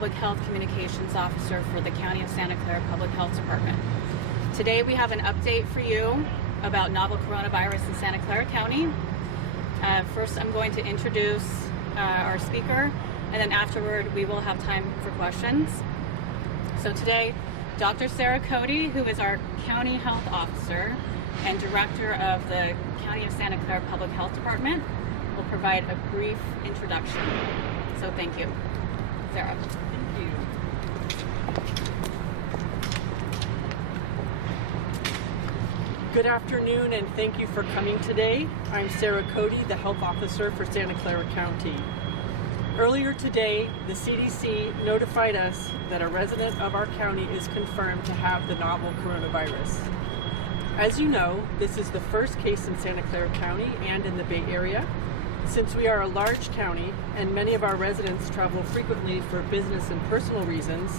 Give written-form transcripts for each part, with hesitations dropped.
Public Health Communications Officer for the County of Santa Clara Public Health Department. Today we have an update for you about novel coronavirus in Santa Clara County. First I'm going to introduce our speaker, and then afterward we will have time for questions. So today, Dr. Sarah Cody, who is our County Health Officer and Director of the County of Santa Clara Public Health Department, will provide a brief introduction. So thank you. Sarah. Thank you. Good afternoon, and thank you for coming today. I'm Sarah Cody, the Health Officer for Santa Clara County. Earlier today, the CDC notified us that a resident of our county is confirmed to have the novel coronavirus. As you know, this is the first case in Santa Clara County and in the Bay Area. Since we are a large county and many of our residents travel frequently for business and personal reasons,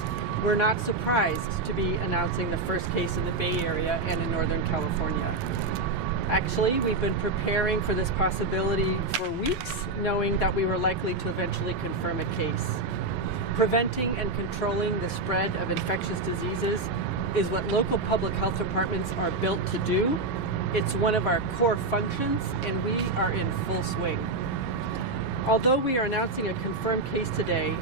we're not surprised to be announcing the first case in the Bay Area and in Northern California. Actually, we've been preparing for this possibility for weeks, knowing that we were likely to eventually confirm a case. Preventing and controlling the spread of infectious diseases is what local public health departments are built to do. It's one of our core functions, and we are in full swing. Although we are announcing a confirmed case today,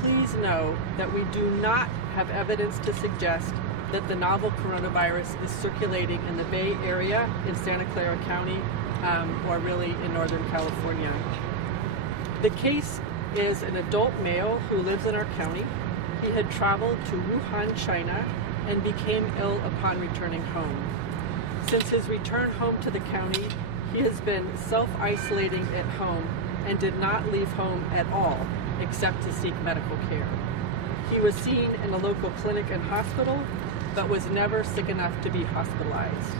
please know that we do not have evidence to suggest that the novel coronavirus is circulating in the Bay Area, in Santa Clara County, or really in Northern California. The case is an adult male who lives in our county. He had traveled to Wuhan, China, and became ill upon returning home. Since his return home to the county, he has been self-isolating at home and did not leave home at all, except to seek medical care. He was seen in a local clinic and hospital, but was never sick enough to be hospitalized.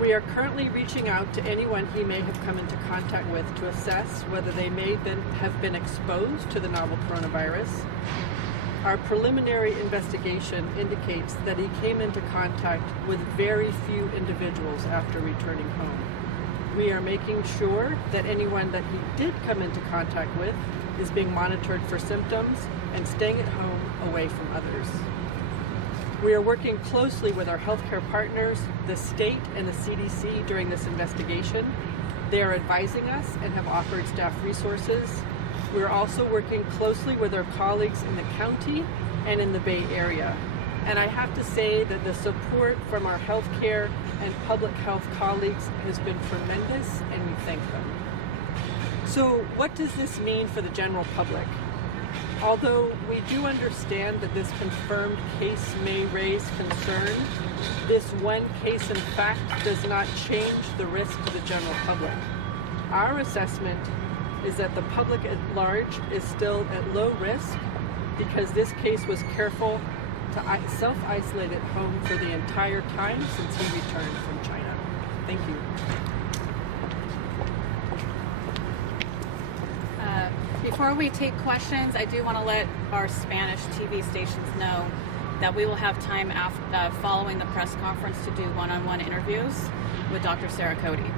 We are currently reaching out to anyone he may have come into contact with to assess whether they may have been exposed to the novel coronavirus. Our preliminary investigation indicates that he came into contact with very few individuals after returning home. We are making sure that anyone that he did come into contact with is being monitored for symptoms and staying at home away from others. We are working closely with our healthcare partners, the state and the CDC during this investigation. They are advising us and have offered staff resources. We are also working closely with our colleagues in the county and in the Bay Area. And I have to say that the support from our healthcare and public health colleagues has been tremendous, and we thank them. So what does this mean for the general public? Although we do understand that this confirmed case may raise concern, this one case in fact does not change the risk to the general public. Our assessment is that the public at large is still at low risk because this case was careful to self-isolate at home for the entire time since he returned from China. Thank you. Before we take questions, I do want to let our Spanish TV stations know that we will have time following the press conference to do one-on-one interviews with Dr. Sarah Cody.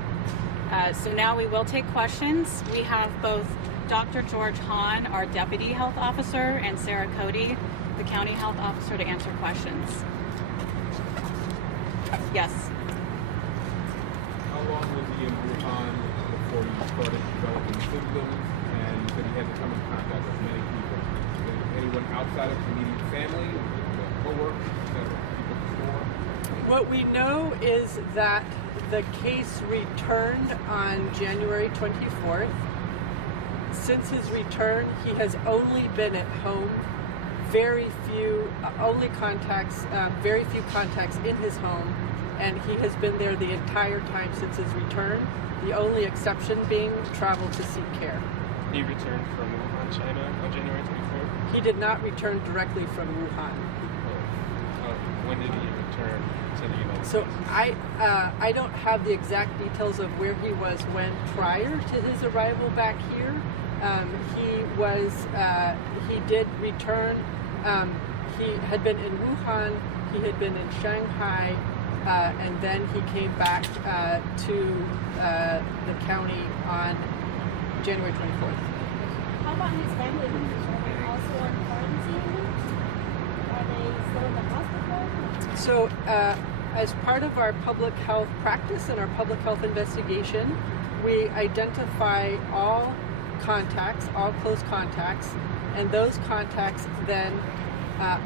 So now we will take questions. We have both Dr. George Hahn, our Deputy Health Officer, and Sarah Cody, the County Health Officer, to answer questions. Yes? How long was he in Wuhan before you started developing symptoms, and that he had to come in contact with many people? Anyone outside of immediate family, co-workers, people before? What we know is that the case returned on January 24th. Since his return, he has only been at home. Very few contacts in his home, and he has been there the entire time since his return, the only exception being travel to seek care. He returned from Wuhan, China on January 24th? He did not return directly from Wuhan. When did he return to the United States? So I don't have the exact details of where he was when prior to his arrival back here. He did return. He had been in Wuhan, he had been in Shanghai, and then he came back to the county on January 24th. How about his family members? Are they also on quarantine? Are they still in the hospital? So, as part of our public health practice and our public health investigation, we identify all contacts, all close contacts, and those contacts then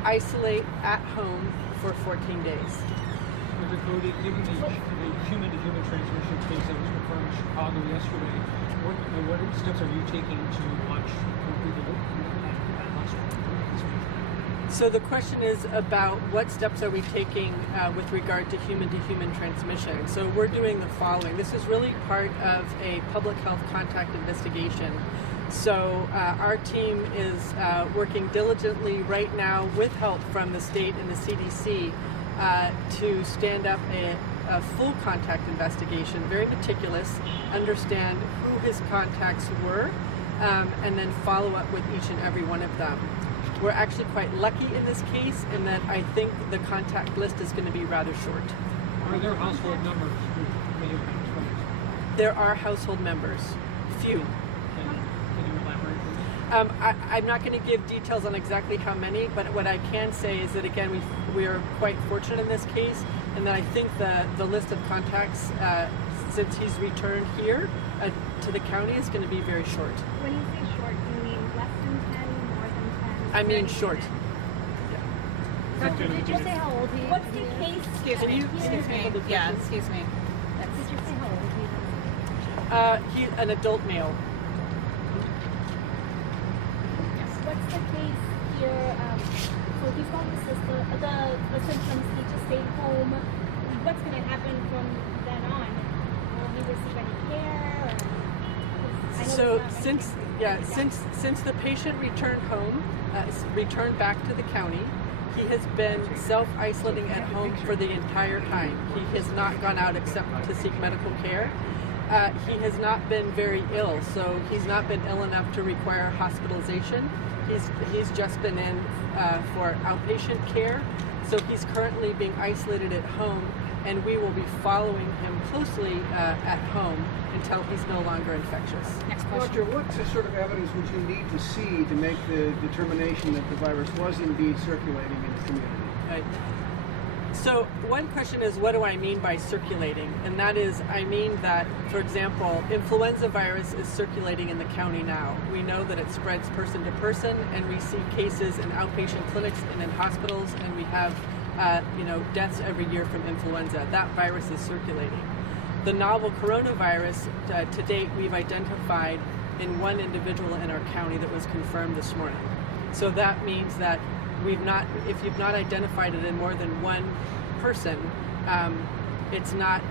isolate at home for 14 days. Dr. Cody, given the human-to-human transmission case that was confirmed in Chicago yesterday, what steps are you taking to watch people at hospital? So the question is about what steps are we taking with regard to human-to-human transmission. So we're doing the following. This is really part of a public health contact investigation. So our team is working diligently right now with help from the state and the CDC to stand up a full contact investigation, very meticulous, understand who his contacts were, and then follow up with each and every one of them. We're actually quite lucky in this case in that I think the contact list is going to be rather short. Are there household numbers who may have been exposed? There are household members, few. Can you elaborate, please? I'm not going to give details on exactly how many, but what I can say is that, again, we are quite fortunate in this case, and that I think the list of contacts, since he's returned here to the county, is going to be very short. When you say short, you mean less than 10, more than 10? I mean short. Doctor, did you say how old he is? What's the case? Excuse me. Excuse me. Yeah, excuse me. Did you say how old he is? He's an adult male. What's the case here? So he's got the symptoms. He just stayed home. What's going to happen from then on? Will he receive any care? I know So there's not many since the patient returned home, returned back to the county, he has been self-isolating at home for the entire time. He has not gone out except to seek medical care. He has not been very ill, so he's not been ill enough to require hospitalization. He's just been in for outpatient care, so he's currently being isolated at home, and we will be following him closely at home until he's no longer infectious. Next question. Doctor, what sort of evidence would you need to see to make the determination that the virus was indeed circulating in the community? Right. So one question is, what do I mean by circulating? And that is, I mean that, for example, influenza virus is circulating in the county now. We know that it spreads person to person, and we see cases in outpatient clinics and in hospitals, and we have deaths every year from influenza. That virus is circulating. The novel coronavirus, to date, we've identified in one individual in our county that was confirmed this morning. So that means that if you've not identified it in more than one person, it's not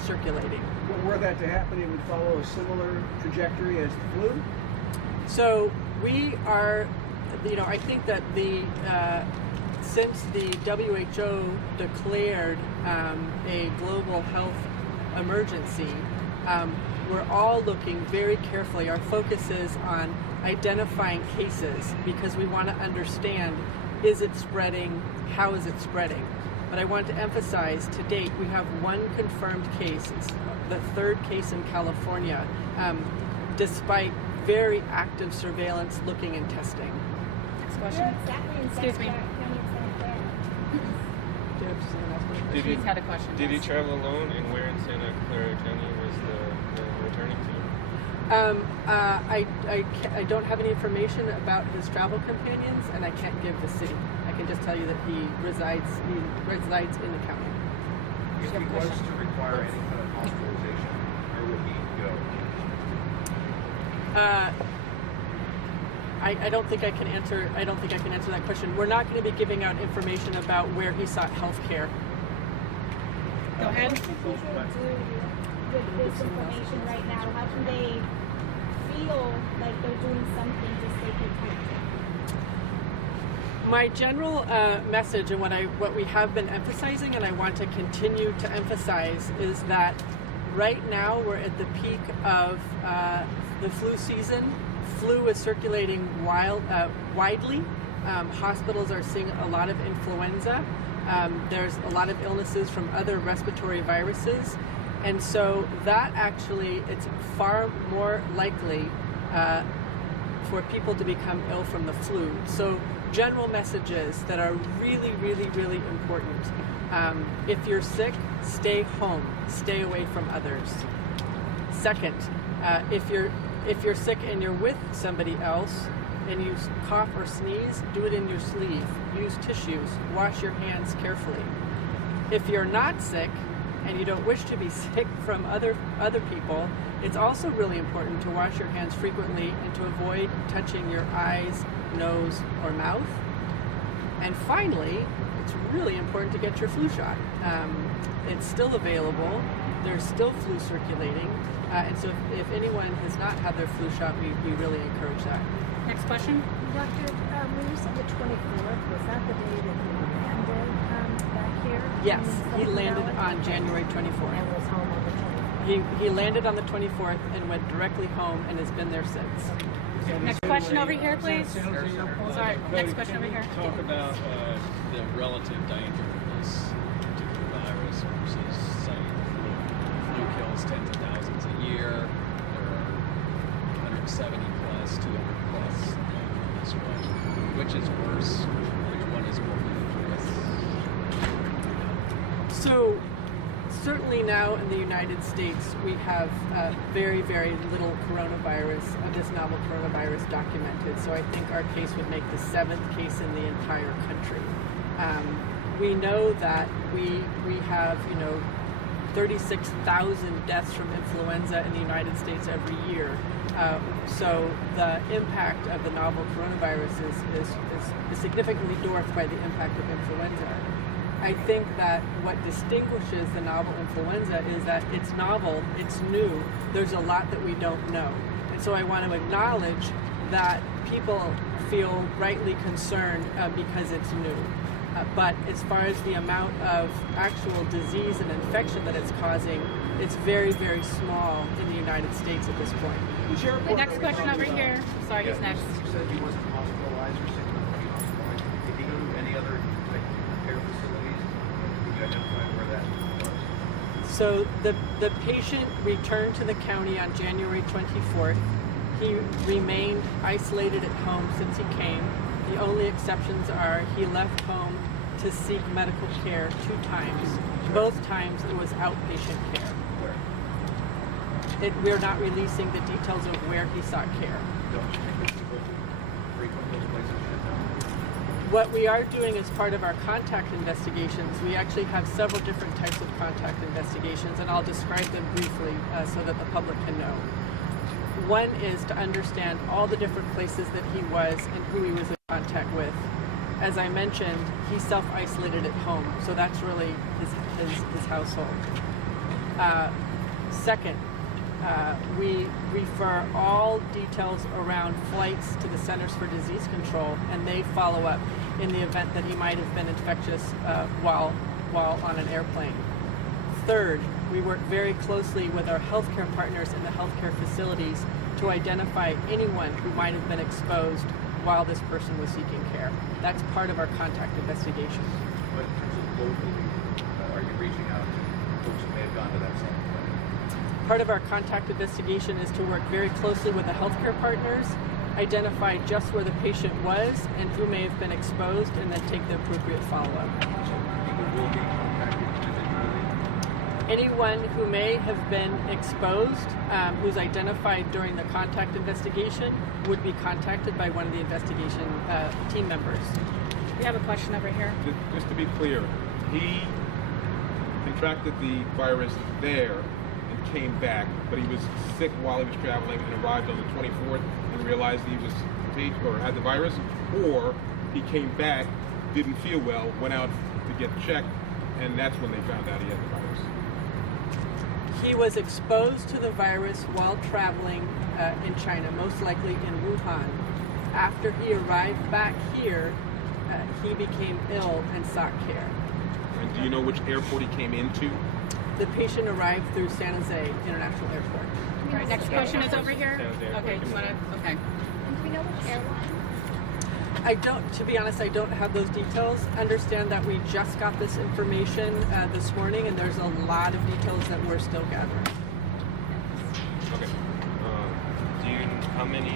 circulating. But were that to happen, it would follow a similar trajectory as the flu? So we are, I think that since the WHO declared a global health emergency, we're all looking very carefully. Our focus is on identifying cases because we want to understand, is it spreading? How is it spreading? But I want to emphasize, to date, we have one confirmed case. It's the third case in California, despite very active surveillance, looking and testing. Next Where question. exactly in Excuse me. County of Santa Clara? Did He's had a question. Did he yes. travel alone, and where in Santa Clara County was the returning to? I don't have any information about his travel companions, and I can't give the city. I can just tell you that he resides in the county. If he was to require any kind of hospitalization, where would he go? I don't think I can answer. I don't think I can answer that question. We're not going to be giving out information about where he sought health care. Go ahead. What's the people do with this information right now? How can they feel like they're doing something to stay protected? My general message, and what we have been emphasizing, and I want to continue to emphasize, is that right now we're at the peak of the flu season. Flu is circulating widely. Hospitals are seeing a lot of influenza. There's a lot of illnesses from other respiratory viruses. And so that actually, it's far more likely for people to become ill from the flu. So general messages that are really, really, really important. If you're sick, stay home. Stay away from others. Second, if you're sick and you're with somebody else and you cough or sneeze, do it in your sleeve. Use tissues. Wash your hands carefully. If you're not sick and you don't wish to be sick from other people, it's also really important to wash your hands frequently and to avoid touching your eyes, nose, or mouth. And finally, it's really important to get your flu shot. It's still available. There's still flu circulating. And so if anyone has not had their flu shot, we really encourage that. Next question. Doctor, when you said the 24th, was that the day that he landed back here? Yes, in he Silicon landed Valley? on January 24th. And was home on the 24th. He landed on the 24th and went directly home and has been there since. Next question over here, please. San Jose Airport. Sorry, Cody, next question over here. Talk about the relative danger of this particular virus versus, say, flu. Flu kills tens of thousands a year. There are 170 plus, 200 plus this way. Which is worse? Which one is more dangerous? So certainly now in the United States, we have very, very little coronavirus, this novel coronavirus documented. So I think our case would make the 7th case in the entire country. We know that we have, 36,000 deaths from influenza in the United States every year. So the impact of the novel coronavirus is significantly dwarfed by the impact of influenza. I think that what distinguishes the novel influenza is that it's novel, it's new, there's a lot that we don't know. And so I want to acknowledge that people feel rightly concerned because it's new. But as far as the amount of actual disease and infection that it's causing, it's very, very small in the United States at this point. The next question over here. Sorry, who's next? You said he wasn't hospitalized or sick enough to be hospitalized. Did he go to any other care facilities? Did you identify where that was? So the patient returned to the county on January 24th. He remained isolated at home since he came. The only exceptions are he left home to seek medical care 2 times. Both times it was outpatient care. Where? We're not releasing the details of where he sought care. Don't you think that people frequent those places should know? What we are doing as part of our contact investigations, we actually have several different types of contact investigations, and I'll describe them briefly so that the public can know. One is to understand all the different places that he was and who he was in contact with. As I mentioned, he self-isolated at home, so that's really his household. Second, we refer all details around flights to the Centers for Disease Control, and they follow up in the event that he might have been infectious while on an airplane. Third, we work very closely with our healthcare partners in the healthcare facilities to identify anyone who might have been exposed while this person was seeking care. That's part of our contact investigation. But in terms of locally, are you reaching out to folks who may have gone to that same place? Part of our contact investigation is to work very closely with the healthcare partners, identify just where the patient was and who may have been exposed, and then take the appropriate follow-up. So people will be contacted individually? Anyone who may have been exposed, who's identified during the contact investigation, would be contacted by one of the investigation team members. We have a question over here. Just to be clear, he contracted the virus there and came back, but he was sick while he was traveling and arrived on the 24th and realized he was contagious or had the virus, or he came back, didn't feel well, went out to get checked, and that's when they found out he had the virus. He was exposed to the virus while traveling in China, most likely in Wuhan. After he arrived back here, he became ill and sought care. And do you know which airport he came into? The patient arrived through San Jose International Airport. All right, next question is over here. San Jose Okay, Airport. you want to? Okay. And do we know which airline? To be honest, I don't have those details. Understand that we just got this information this morning, and there's a lot of details that we're still gathering. Okay. How many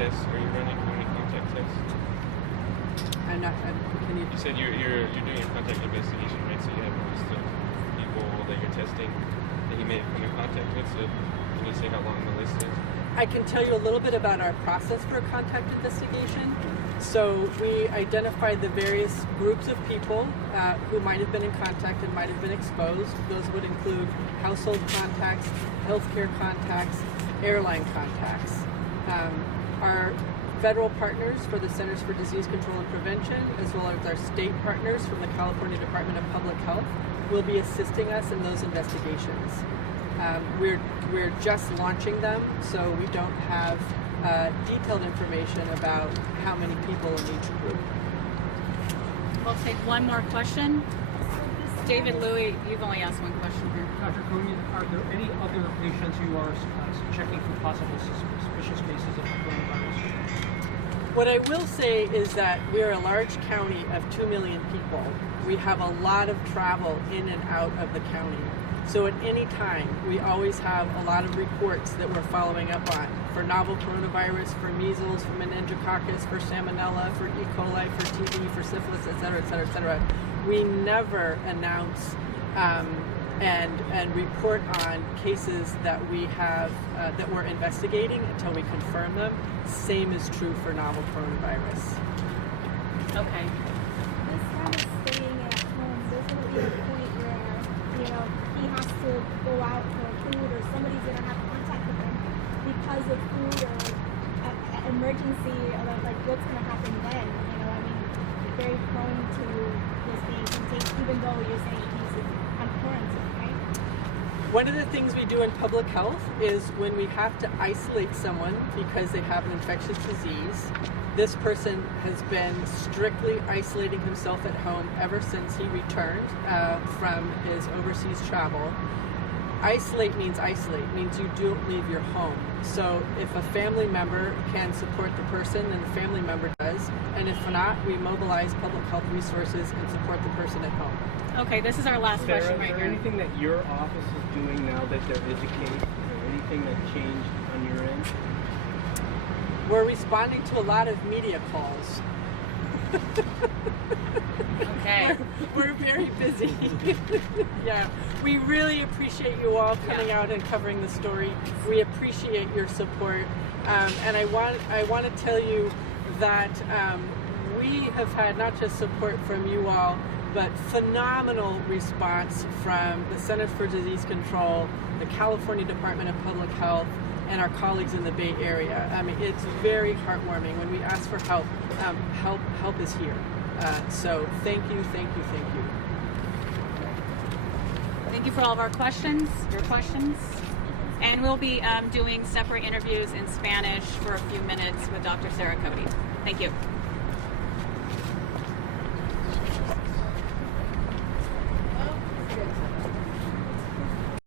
tests are you running? How many contact tests? I'm not. Can you? You said you're doing a contact investigation, right? So you have a list of people that you're testing that you may have come in contact with. So can you say how long the list is? I can tell you a little bit about our process for a contact investigation. So we identified the various groups of people who might have been in contact and might have been exposed. Those would include household contacts, healthcare contacts, airline contacts. Our federal partners for the Centers for Disease Control and Prevention, as well as our state partners from the California Department of Public Health, will be assisting us in those investigations. We're just launching them, so we don't have detailed information about how many people in each group. We'll take one more question. David Louie, you've only asked one question here. Dr. Cody, are there any other patients who are checking for possible suspicious cases of coronavirus? What I will say is that we're a large county of 2 million people. We have a lot of travel in and out of the county. So at any time, we always have a lot of reports that we're following up on for novel coronavirus, for measles, for meningococcus, for salmonella, for E. coli, for TB, for syphilis, et cetera, et cetera, et cetera. We never announce and report on cases that we have that we're investigating until we confirm them. Same is true for novel coronavirus. Okay. This kind of staying at home, there's going to be a point where, he has to go out for food or somebody's going to have contact with him because of food or emergency, or like what's going to happen then? Very prone to this being contagious, even though you're saying he's on quarantine, right? One of the things we do in public health is when we have to isolate someone because they have an infectious disease, this person has been strictly isolating himself at home ever since he returned from his overseas travel. Isolate means you don't leave your home. So if a family member can support the person, then the family member does. And if not, we mobilize public health resources and support the person at home. Okay, this is our last question right is there here. anything that your office is doing now that there is a case? Is there anything that changed on your end? We're responding to a lot of media calls. Okay. We're very busy. Yeah, we really appreciate you all coming out and covering the story. We appreciate your support, and I want to tell you that we have had not just support from you all, but phenomenal response from the Centers for Disease Control, the California Department of Public Health, and our colleagues in the Bay Area. I mean, it's very heartwarming when we ask for help. Help is here. So thank you. Thank you for all of your questions. And we'll be doing separate interviews in Spanish for a few minutes with Dr. Sarah Cody. Thank you.